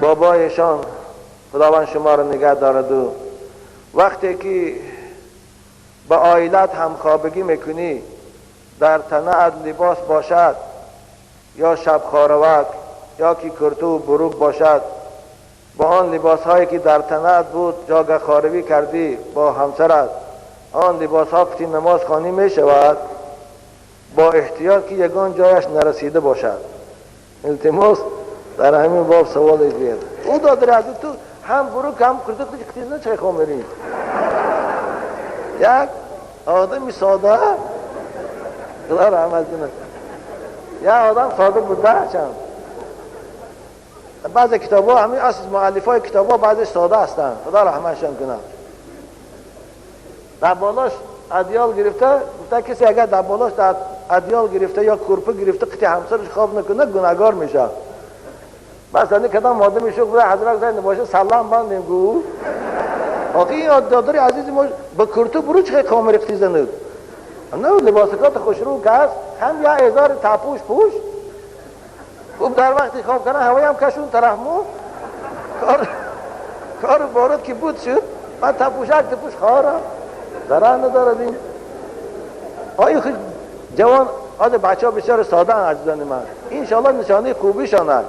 بابایشان خداوند شما رو نگه دارد و وقتی که با عائلت همخوابگی میکنی در تنت لباس باشد یا شب خاروک یا که کرتو و بروک باشد، با آن لباس هایی که در تنت بود جاگه خاروی کردی با همسرت، آن لباس ها کتی نماز خوانی می شود با احتیاط که یگان جایش نرسیده باشد. التماس در همین باب سوال بیاد. او دادر از تو هم بروک هم کرتو کتی نه چه خوامری یک آدمی ساده خدا رحمت کنه، یا آدم ساده بوده چند بعضی کتاب ها همین اصل مؤلف های کتاب ها بعضی ساده هستند خدا رحمتشان کنه. در بالاش ادیال گرفته گفته کسی اگر در بالاش در ادیال گرفته یا کرپه گرفته قطع همسرش خواب نکنه گناهگار میشه. مثلا کدام ماده میشه گفته حضرت زنده باشه سلام باندیم گو آخه این دادر عزیز ما با کرتو برو چه کامر اقتی زند نه لباسکات خوشرو که هست هم یا ازار تپوش پوش خوب در وقتی خواب کنه هوایی هم کشون ترحمو کار بارد که بود شد من تپوشک تپوش خوارم دران ندارد این آیا خیلی جوان آده بچه ها بسیار ساده هم عزیزان من انشاءالله نشانه خوبیشان هست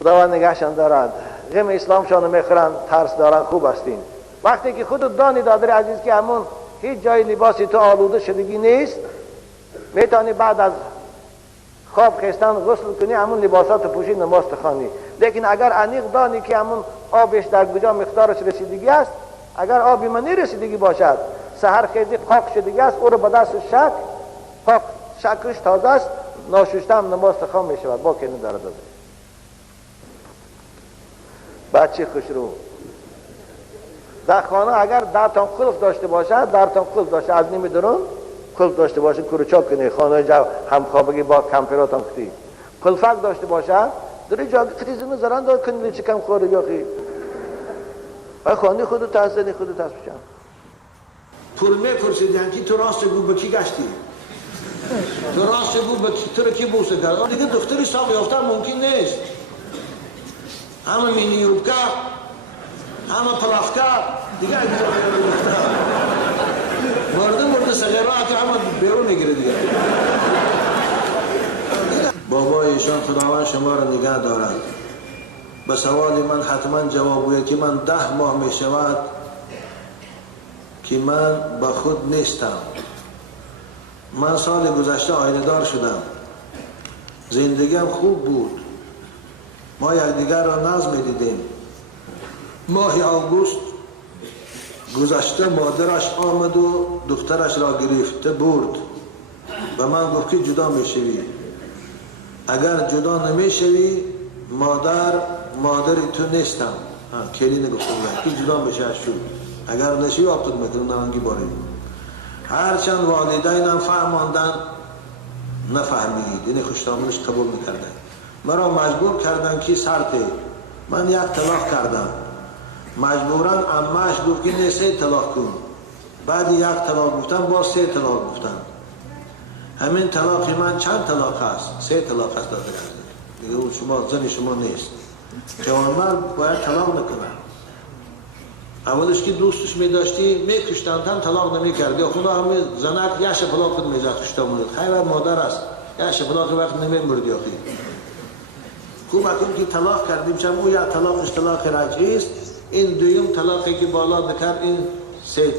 خداوند نگهشان دارد غم اسلام شانو میخورن ترس دارن خوب هستین. وقتی که خودت دانی دادر عزیز که همون هیچ جای لباسی تو آلوده شدگی نیست میتونی بعد از خواب خستن غسل کنی همون لباسات پوشی نماز خوانی. لیکن اگر انیق دانی که همون آبش در کجا مقدارش رسیدگی است، اگر آبی منی رسیدگی باشد سحر خیزی خاک شدگی است او رو به دست شک خاک شکش تازه است ناشسته هم نماز خوان میشود با که نداره داده. بچه خوشرو در خانه اگر درتان قلف داشته باشد درتان قلف داشته از نیمه درون قلف داشته باشه کروچاک کنی خانه جا همخوابگی با کمپیراتان کتی قلفک داشته باشد داری جا کتی زنو زران دار کنی چه کم خوره یا خی ای خانه خودو تحصیلی خودو تحصیل بشن پول میپرسیدن که تو راست گو به کی گشتی تو راست گو به کی تو رو کی بوسه کرد دیگه دختری ساق یافتن ممکن نیست همه مینیوبکا همه پلافکا دیگه مرده صغیرات همه بیرون میگیره دیگه. بابایشان خداوند شما را نگه دارد. به سوال من حتما جواب گوید که من 10 ماه می شود که من با خود نیستم. من سال گذشته آینه دار شدم، زندگیم خوب بود، ما یکدیگر را ناز می دیدیم. ماه آگوست گذشته مادرش آمد و دخترش را گرفته برد و من گفت که جدا می شوی. اگر جدا نمی شوی مادر تو نیستم. کلی نگفته بود که جدا میشه شد اگر نشوی آبتون میکنم نمانگی باری. هرچند والدینم فهماندن نفهمید این خوشتامونش قبول میکردن. مرا مجبور کردن که سرته من 1 طلاق کردم. مجبورا امهش گفت که نه 3 طلاق کن. بعد 1 طلاق گفتم با 3 طلاق گفتن. همین طلاق من چند طلاق هست؟ 3 طلاق هست داده کرده دیگه. اون شما زن شما نیست. جوانمرد باید طلاق نکنه. اولش که دوستش می داشتی می کشتند هم طلاق نمی کردی. خدا همه زنک یه شپلاق خود می زد کشتاموند. خیلی مادر است یه شپلاق وقت نمی مردی آخی. خوب اکنون که طلاق کردیم چون او یا طلاقش طلاق رجعی است. این دویم طلاقی که بالا بکرد این 3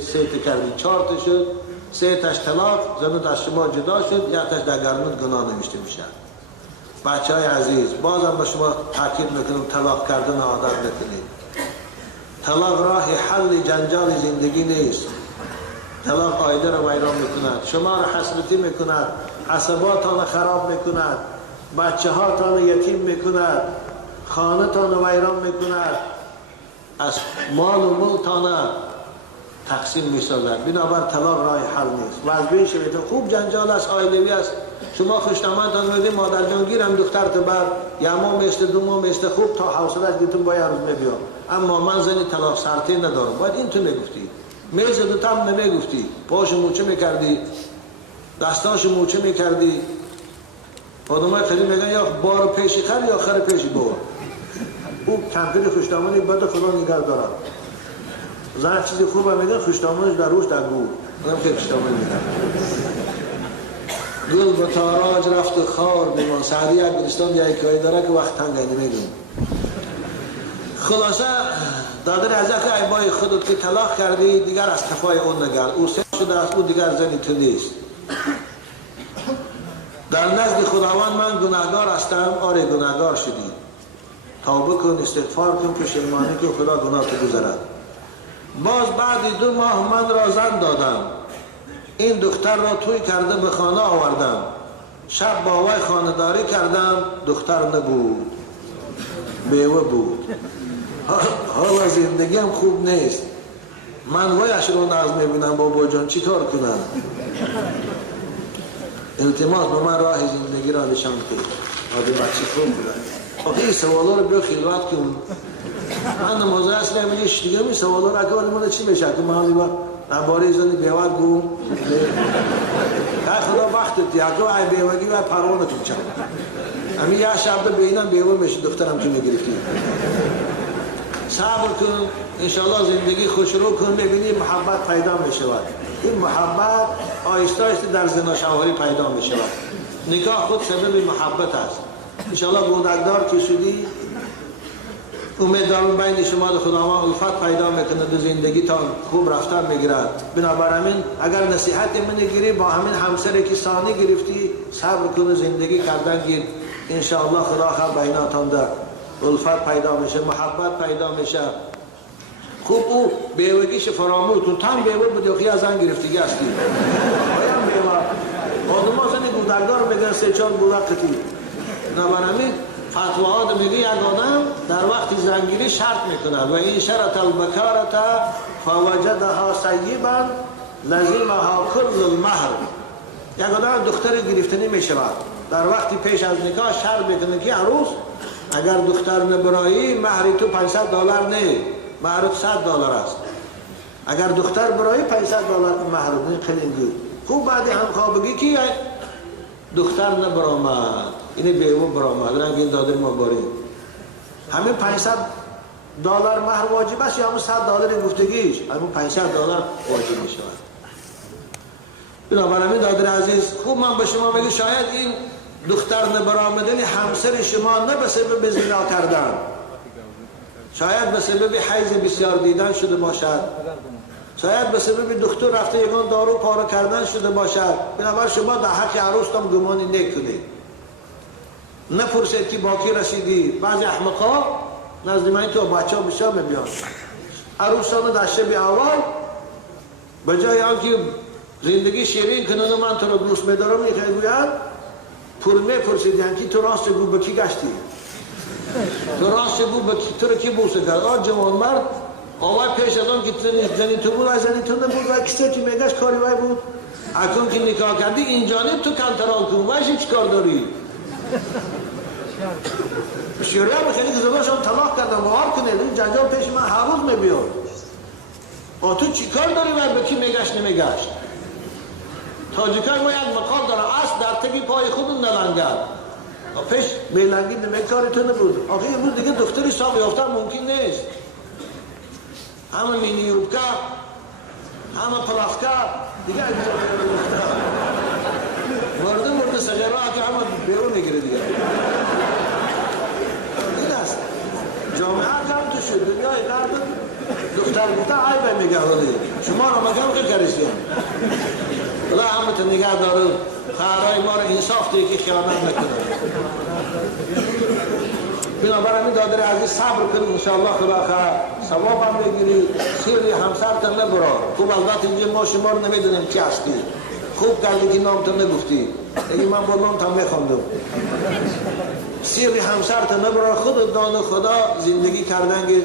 کردیم 4 تا شد. 3 تاش طلاق زنت از شما جدا شد 1 تاش در گرمت گناه نوشته میشه. بچه های عزیز بازم به شما تاکید میکنم طلاق کردن عادت نکنید. طلاق راه حل جنجال زندگی نیست. طلاق عائله را ویران میکند، شما را حسرتی میکند، عصباتان خراب میکند، بچه هاتان یتیم میکند، خانه تان ویران میکند، از مال و ملکتان تقسیم میسازد. بنابر طلاق راه حل نیست. وضعی شوید خوب جنجال است عائلوی است. شما خوشنامتان میدید مادر جان گیرم دختر تو بر یا ما میسته دو ما میسته خوب تا حوصلش دیتون باید روز میبیام. اما من زنی طلاق سرتی ندارم. باید این تو میگفتی میزد و تم نمیگفتی، پاشو موچه میکردی، دستاشو موچه میکردی. آدمای خیلی میگن یا بار پیشی خر یا خر پیشی بار. او کمپیر خوشدامانی بده خدا نگه دارم. زن چیزی خوبه میگن خوشدامانش در روش در گور. آدم خیلی خوشدامانی میگن. گل به تاراج رفت خار میمان. سعدی عبدالستان یا حکایه داره که وقت تنگه نمیگن. خلاصه دادر از که عیبای خودت که طلاق کردی دیگر از کفای اون نگر. او سه شده است، او دیگر زنی تو نیست. در نزد خداوند من گناهگار هستم. آره گناهگار شدی. توبه کن، استغفار کن، پشیمانی کن، خدا گناه تو گذرد. باز بعد 2 ماه من را زن دادم. این دختر را توی کرده به خانه آوردم. شب با وی خانه‌داری کردم، دختر نبود، بیوه بود. حالا زندگی هم خوب نیست. من ویش رو ناز میبینم بابا جان چیکار کنم؟ التماس به من راه زندگی را نشان کن. آدم بچه خوب بودن. آخه این سوالا رو بیا خلوت کن. من نمازه اصلی همینیش دیگه می سوالا رو اکه ولی من چی میشه که من دیگه نباره زنی بیوت گو که خدا وقتت دیگه اکه بیوگی و پروانه تو چند همین یه شب بینم بیوه میشه دخترم تو میگرفتی. صبر کن انشاءالله زندگی خوش رو کن ببینی محبت پیدا میشود. این محبت آیسته آیسته در زناشوهری پیدا میشود. نکاح خود سبب محبت است. انشاءالله گودکدار که شدی امید دارم بین شما و خداوند الفت پیدا میکنه در زندگی تا خوب رفتار میگیرد. بنابراین اگر نصیحت من گیری با همین همسری که ثانی گرفتی صبر کن زندگی کردن گیر. انشاءالله خدا خیر بیناتان در الفت پیدا میشه، محبت پیدا میشه. خوب او بیوگیش فراموش کن. تام بیوه بودی و خیلی زن گرفتگی هستی. بایم بیوه آدم ها زنی گودکدار میگن 3-4 بودکتی. بنابراین فتواها میگه یک آدم در وقت زنگیری شرط میکنه و این شرط البکارت فوجدها سیبا لزمها کل المهر. یک آدم دختر گرفتنی میشود در وقتی پیش از نکاح شرط میکنه که عروس اگر دختر نبرایی مهری تو $500 نه، مهر $100 است. اگر دختر برایی $500 مهر نه. خیلی خوب بعد همخوابگی کی دختر نبرامد اینه بیوه برامد رنگ این داده ما باریم همین $500 مهر واجب است یا همون $100 گفتگیش همون $500 واجب می شود. بنابراین دادر عزیز خوب من به شما بگم شاید این دختر نبرامدن همسر شما نه به سبب زنا کردن، شاید به سبب حیض بسیار دیدن شده باشد، شاید به سبب دکتر رفته یگان دارو پاره کردن شده باشد. بنابراین شما در حق عروستان گمانی نکنید. نپرسید که با کی رسیدی. بعضی احمقا نزد من تو بچه ها بسیار میبیان عروسان در شب اول به جای آنکه زندگی شیرین کنن و من تو رو دوست میدارم میگوید پر میپرسید یعنی تو راست گو به کی گشتی، تو راست گو به تو رو کی بوسه کرد. جوان مرد آوای پیش از آن که زنی تو بود و زنی تو نبود و کسی که میگش کاری وای بود اکنون که نکاح کردی این جانب تو کنترال کن وایش چی کار داری؟ شیعه بخیلی که زباشم طلاق کردم وار کنه این جنجال پیش من هر روز میبیاد تو چی کار داری و به کی میگشت نمیگشت. تاجیکای ما یک مقال داره اصل در تگی پای خود نلنگد پیش میلنگی نمیکاری تو نبود. آخه یه بود دیگه دختری ساق یافتن ممکن نیست. همه مینی یوبکا همه پلافکا دیگه مرده سغیره که همه بیرون میگیره دیگه. این است جامعه هم تو شد دنیای غرب دختر بودتا عیبه میگه شما را مگم که کریسیم خدا همه تا نگه داره خواهرهای ما را انصاف دیگه که خیانت نکنه. بنابراین دادر عزیز صبر کنی انشاءالله خدا خیر ثواب هم بگیری. سیری همسرتن نبرا. خوب البته میگه ما شما رو نمیدونیم کی هستی. خوب کردی که نام تو نگفتی دیگه من با نام تا میخوندم. سیری همسرتن نبرا. خود دان خدا زندگی کردن که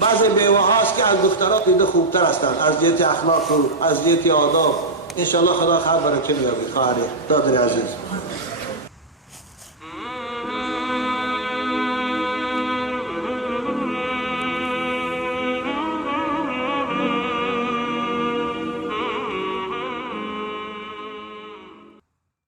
بعضی بیوه هاست که از دخترات دیده خوبتر هستند از جهت اخلاق و از جهت آداب. انشاءالله خدا خیر برکت بیاره. خواهری دادر عزیز